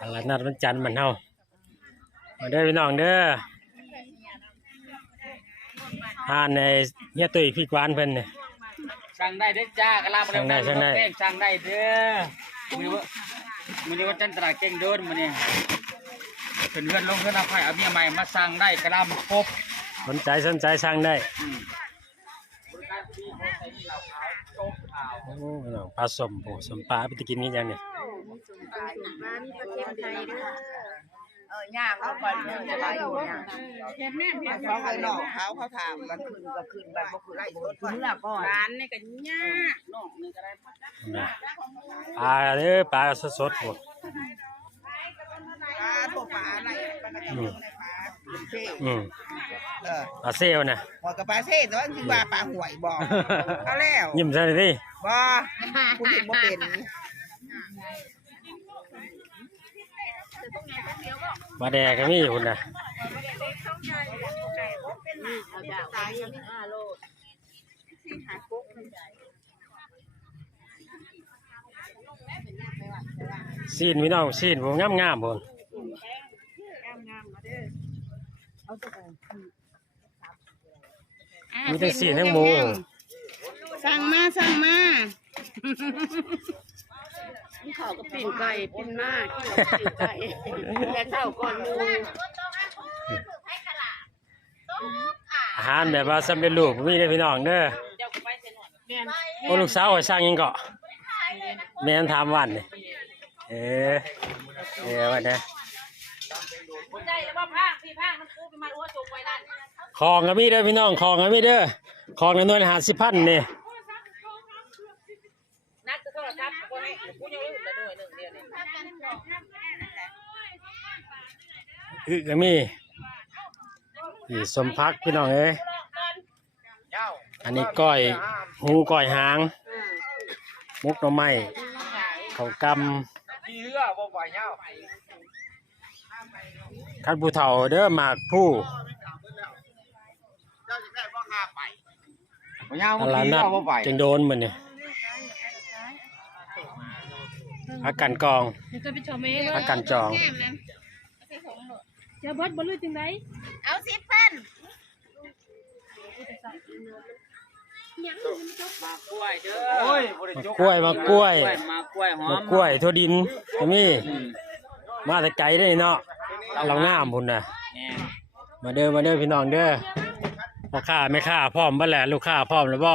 ตลาดนัดวันจันทร์มันเฮามาเด้อพี่น้องเด้อห่านในเฮียตุ้ยพี่กวานเพิ่นนี่สั่งได้เด้อจ้ากะลาบ่ได้สั่งได้เด้อมื้อนี้วันจันทร์ตลาดเก่งโดนมื้อนี้เพิ่นเฮือนลงเฮือนเอาไผเอาเมียใหม่มาสั่งได้กะลาบ่ครบสนใจสั่งได้โอ้น้องปลาส้มโอ้ส้มปลาไปกินนี่ยังเนี่ยย่าเขาก่อนจะไปอยู่เนี่ยเขาไปหลอกเขาถามมันขึ้นก็ขึ้นแบบบ่คือไล่สดเมื่อก่อนร้านนี่ก็ย่านอกนี่ก็ได้ปลาเด้อปลาสดๆโหดปลาตัวปลาอะไรปลากระเจ้าปลาเซลน่ะหัวกับปลาเซ่แต่ว่าคือว่าปลาหวยบอกเอาแล้วยิ้มซะดิบ่ผู้หญิงบ่เป็นมาแดกก็มีคุณนะซีนพี่น้องซีนผมงามผมมีแต่ซีนทั้งหมูสั่งมาเขาก็ปิ้งไก่ปิ้งมากปิ้งไก่แกงเท่าก่อนมูอาหารแบบว่าสำเร็จรูปมีได้พี่น้องเด้อโอ้ลูกสาวสร้างยังเกาะแม่ทำวันนี่วันนี้คลองก็มีเด้อพี่น้องคลองก็มีเด้อคลองในหน่วย50,000นี่ก็มีสมพักพี่น้องอันนี้ก้อยหูก้อยหางมุกหน่อไม้เขากำคันผู้เฒ่าเด้อหมากผู้ตลาดนัดจึงโดนเหมือนเนี่ยอาการกองอาการจองจะบดบนเลยจังไดเอา10,000มากล้วยเด้อมากล้วยทั่วดินก็มีมาแต่ไกลได้เนาะเรางามพุ่นน่ะมาเด้อพี่น้องเด้อพ่อค้าแม่ค้าพร้อมบ่แหละลูกค้าพร้อมแล้วบ่